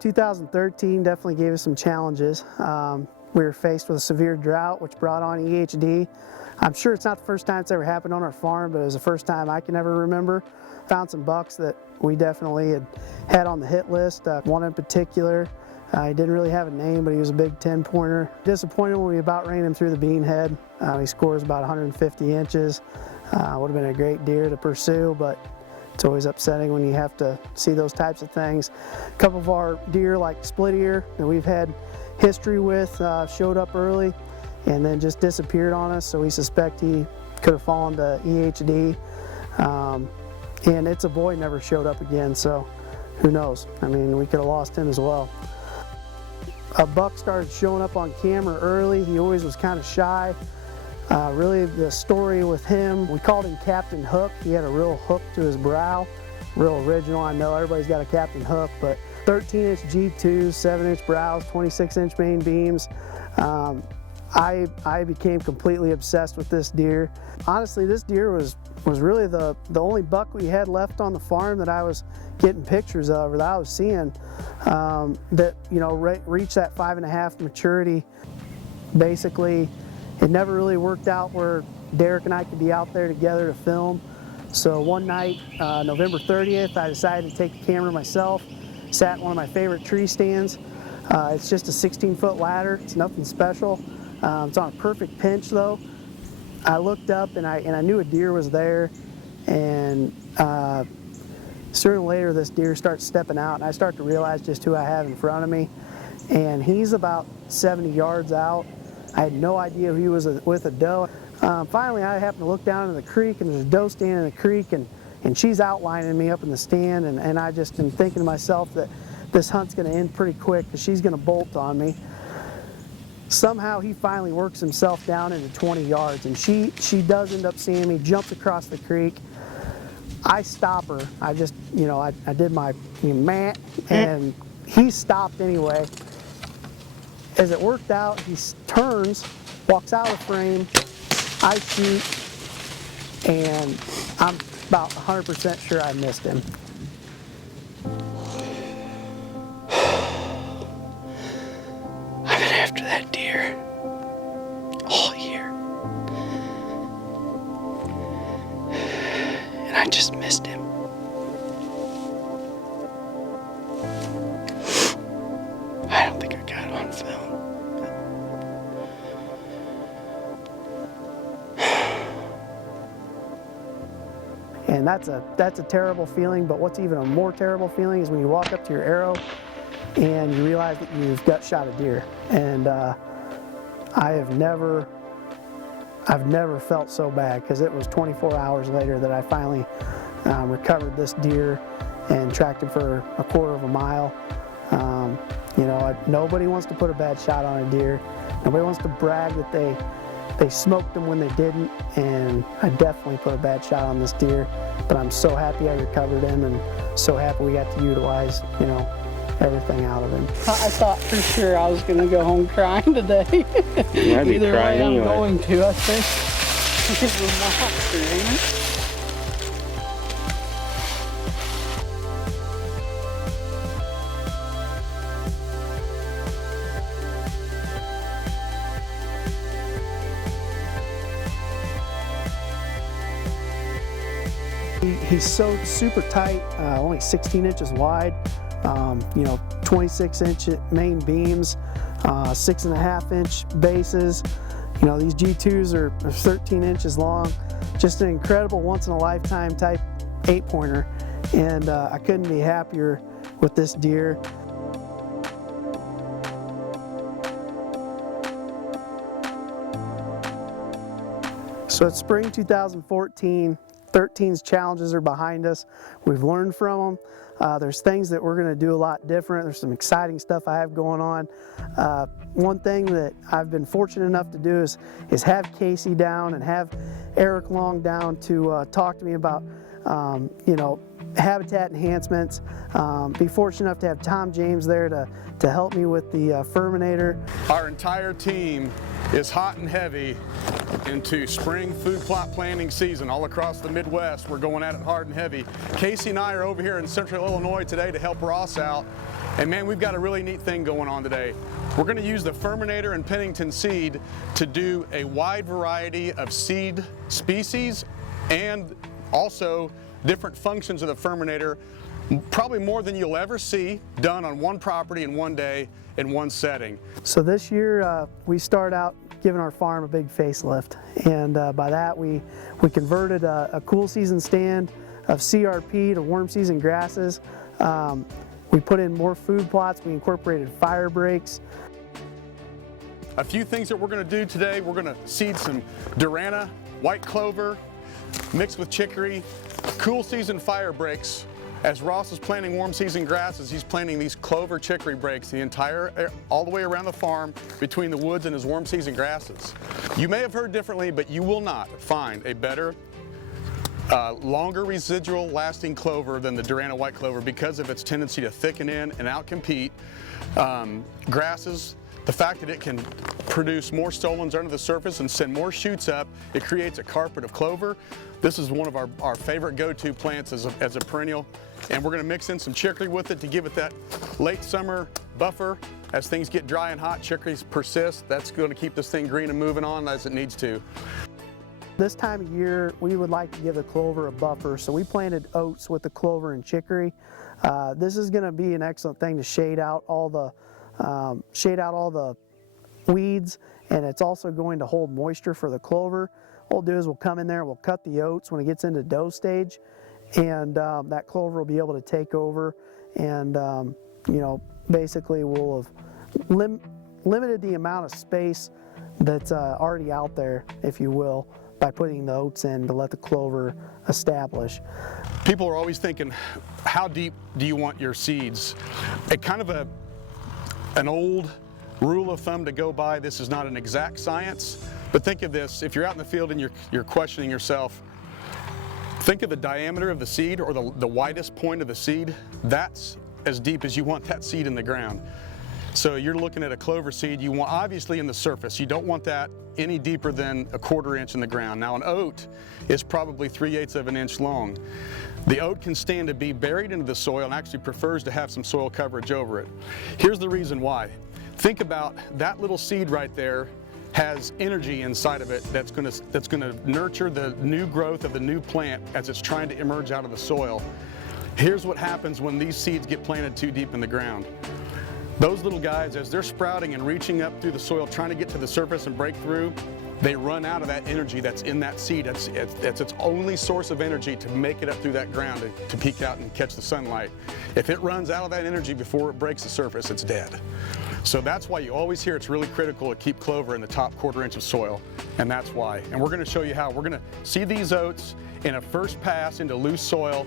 2013 definitely gave us some challenges. We were faced with a severe drought, which brought on EHD. I'm sure it's not the first time it's ever happened on our farm, but it was the first time I can ever remember. Found some bucks that we definitely had on the hit list. One in particular, he didn't really have a name, but he was a big 10-pointer. Disappointed when we about ran him through the bean head. He scores about 150 inches. Would have been a great deer to pursue, but it's always upsetting when you have to see those types of things. A couple of our deer, like split ear, that we've had history with, showed up early and then just disappeared on us, so we suspect he could have fallen to EHD. And It's a Boy never showed up again, so who knows? I mean, we could have lost him as well. A buck started showing up on camera early. He always was kind of shy. Really, the story with him, we called him Captain Hook. He had a real hook to his brow. Real original, I know everybody's got a Captain Hook, but 13-inch G2s, 7-inch brows, 26-inch main beams. I became completely obsessed with this deer. Honestly, this deer was really the only buck we had left on the farm that I was getting pictures of, or that I was seeing, that, you know, reached that 5.5 maturity. Basically, it never really worked out where Derek and I could be out there together to film. So one night, November 30th, I decided to take the camera myself, sat in one of my favorite tree stands. It's just a 16-foot ladder. It's nothing special. It's on a perfect pinch though. I looked up and I knew a deer was there, and sooner or later this deer starts stepping out, and I start to realize just who I have in front of me. And he's about 70 yards out. I had no idea he was with a doe. Finally, I happened to look down into the creek, and there's a doe standing in the creek, and she's outlining me up in the stand, and I just am thinking to myself that this hunt's going to end pretty quick because she's going to bolt on me. Somehow he finally works himself down into 20 yards, and she does end up seeing me, jumps across the creek. I stop her. I just, you know, I did my meh, and he stopped anyway. As it worked out, he turns, walks out of the frame, I shoot, and I'm about 100% sure I missed him. I've been after that deer all year, and I just missed him. I don't think I got it on film. And that's a terrible feeling, but what's even a more terrible feeling is when you walk up to your arrow and you realize that you've gut shot a deer. And I've never felt so bad, because it was 24 hours later that I finally recovered this deer and tracked him for a quarter of a mile. You know, nobody wants to put a bad shot on a deer. Nobody wants to brag that they smoked them when they didn't, and I definitely put a bad shot on this deer, but I'm so happy I recovered him, and so happy we got to utilize, you know, everything out of him. I thought for sure I was going to go home crying today. Either way I'm going to, I think. It's a monster, ain't it? He's sewed super tight, only 16 inches wide, you know, 26-inch main beams, 6.5-inch bases. You know, these G2s are 13 inches long. Just an incredible once-in-a-lifetime type 8-pointer, and I couldn't be happier with this deer. So it's spring 2014. 13's challenges are behind us. We've learned from them. There's things that we're going to do a lot different. There's some exciting stuff I have going on. One thing that I've been fortunate enough to do is have Casey down and have Eric Long down to talk to me about you know, habitat enhancements. Be fortunate enough to have Tom James there to help me with the Firminator. Our entire team is hot and heavy into spring food plot planting season all across the Midwest. We're going at it hard and heavy. Casey and I are over here in central Illinois today to help Ross out And man, we've got a really neat thing going on today. We're going to use the Firminator and Pennington seed to do a wide variety of seed species and also different functions of the Firminator, probably more than you'll ever see done on one property in one day in one setting. So this year we start out giving our farm a big facelift, and by that we converted a cool season stand of CRP to warm season grasses. We put in more food plots, we incorporated fire breaks. A few things that we're going to do today: we're going to seed some Durana, white clover, mixed with chicory, cool season fire breaks. As Ross is planting warm season grasses, he's planting these clover chicory breaks all the way around the farm between the woods and his warm season grasses. You may have heard differently, but you will not find a better, longer residual lasting clover than the Durana white clover because of its tendency to thicken in and outcompete grasses. The fact that it can produce more stolons under the surface and send more shoots up, it creates a carpet of clover. This is one of our favorite go-to plants as a perennial. And we're going to mix in some chicory with it to give it that late summer buffer. As things get dry and hot, chicory persists. That's going to keep this thing green and moving on as it needs to. This time of year, we would like to give the clover a buffer, so we planted oats with the clover and chicory. This is going to be an excellent thing to shade out all the weeds, and it's also going to hold moisture for the clover. What we'll do is we'll come in there and we'll cut the oats when it gets into dough stage, and that clover will be able to take over, and basically we'll have limited the amount of space that's already out there, if you will, by putting the oats in to let the clover establish. People are always thinking, how deep do you want your seeds? An old rule of thumb to go by. This is not an exact science, but think of this: if you're out in the field and you're questioning yourself, think of the diameter of the seed, or the widest point of the seed. That's as deep as you want that seed in the ground. So you're looking at a clover seed, you want obviously in the surface, you don't want that any deeper than a 1/4 inch in the ground. Now an oat is probably 3/8 of an inch long. The oat can stand to be buried into the soil and actually prefers to have some soil coverage over it. Here's the reason why. Think about that little seed right there has energy inside of it that's going to nurture the new growth of the new plant as it's trying to emerge out of the soil. Here's what happens when these seeds get planted too deep in the ground. Those little guys, as they're sprouting and reaching up through the soil, trying to get to the surface and break through, they run out of that energy that's in that seed. It's its only source of energy to make it up through that ground to peek out and catch the sunlight. If it runs out of that energy before it breaks the surface, it's dead. So that's why you always hear it's really critical to keep clover in the top 1/4 inch of soil, and that's why. And we're going to show you how. We're going to seed these oats in a first pass into loose soil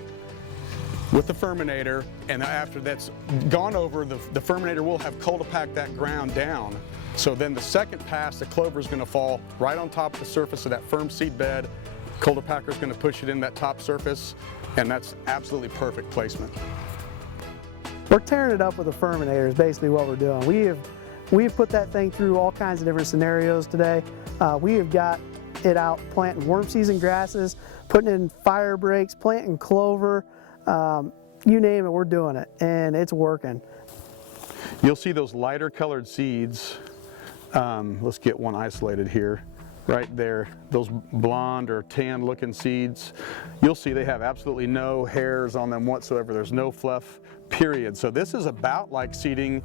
with the Firminator, and after that's gone over, the Firminator will have cultipacked that ground down. So then the second pass, the clover is going to fall right on top of the surface of that firm seed bed. Cultipacker is going to push it in that top surface, and that's absolutely perfect placement. We're tearing it up with the Firminator is basically what we're doing. We have put that thing through all kinds of different scenarios today. We have got it out planting warm season grasses, putting in fire breaks, planting clover, you name it, we're doing it, and it's working. You'll see those lighter colored seeds. Let's get one isolated here. Right there, those blonde or tan looking seeds, you'll see they have absolutely no hairs on them whatsoever. There's no fluff, period. So this is about like seeding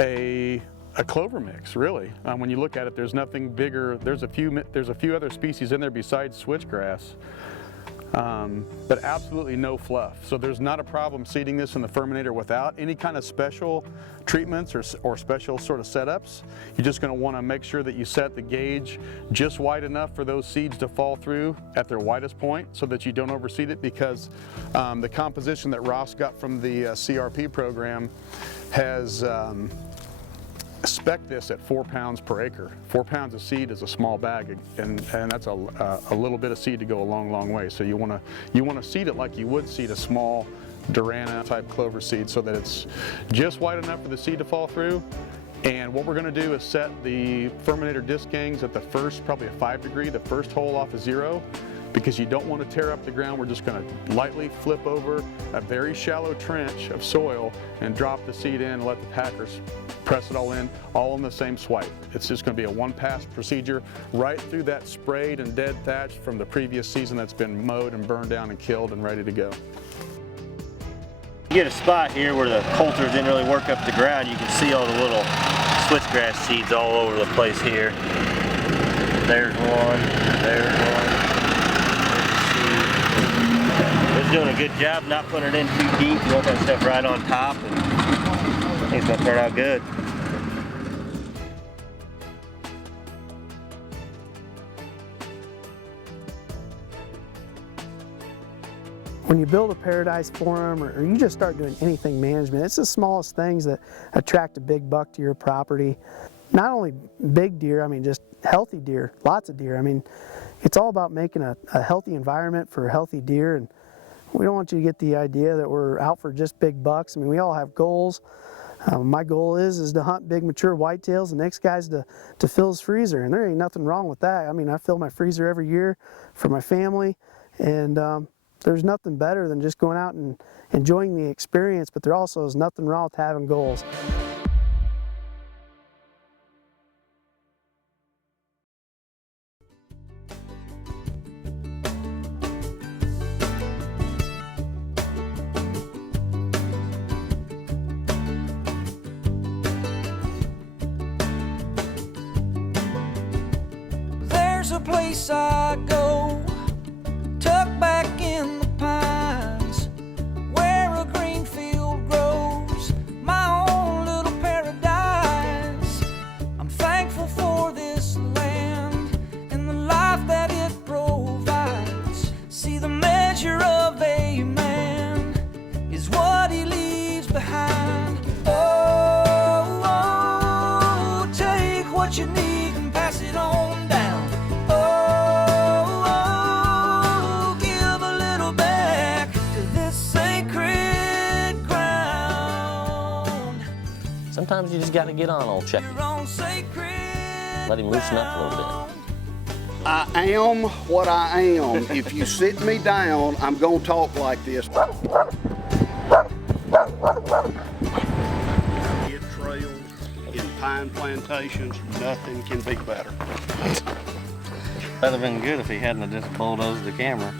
a clover mix, really. When you look at it, there's nothing bigger. There's a few other species in there besides switchgrass, but absolutely no fluff. So there's not a problem seeding this in the Firminator without any kind of special treatments or special sort of setups. You're just going to want to make sure that you set the gauge just wide enough for those seeds to fall through at their widest point so that you don't overseed it, because the composition that Ross got from the CRP program has spec this at 4 pounds per acre. 4 pounds of seed is a small bag, and that's a little bit of seed to go a long, long way. So you want to seed it like you would seed a small Durana type clover seed, so that it's just wide enough for the seed to fall through And what we're going to do is set the Firminator disc gangs at the first, probably a 5 degree, the first hole off of 0, because you don't want to tear up the ground. We're just going to lightly flip over a very shallow trench of soil and drop the seed in and let the packers press it all in the same swipe. It's just going to be a one-pass procedure right through that sprayed and dead thatch from the previous season that's been mowed and burned down and killed and ready to go. You get a spot here where the coulters didn't really work up the ground. You can see all the little switchgrass seeds all over the place here. There's one, there's one. It's doing a good job not putting it in too deep. You want that stuff right on top, and I think it's going to turn out good. When you build a paradise for them, or you just start doing anything management, it's the smallest things that attract a big buck to your property. Not only big deer, I mean just healthy deer, lots of deer. I mean, it's all about making a healthy environment for healthy deer, and we don't want you to get the idea that we're out for just big bucks. I mean, we all have goals. My goal is to hunt big mature whitetails. The next guy's to fill his freezer, and there ain't nothing wrong with that. I mean, I fill my freezer every year for my family, and there's nothing better than just going out and enjoying the experience, but there also is nothing wrong with having goals. There's a place I go, tucked back in the pines, where a green field grows, my own little paradise. I'm thankful for this land and the life that it provides. See, the measure of a man is what he leaves behind. Oh, oh, take what you need and pass it on down. Sometimes you just got to get on old Chucky. Let him loosen up a little bit. I am what I am. If you sit me down, I'm going to talk like this. In trails, in pine plantations, nothing can be better. That'd have been good if he hadn't just bulldozed the camera.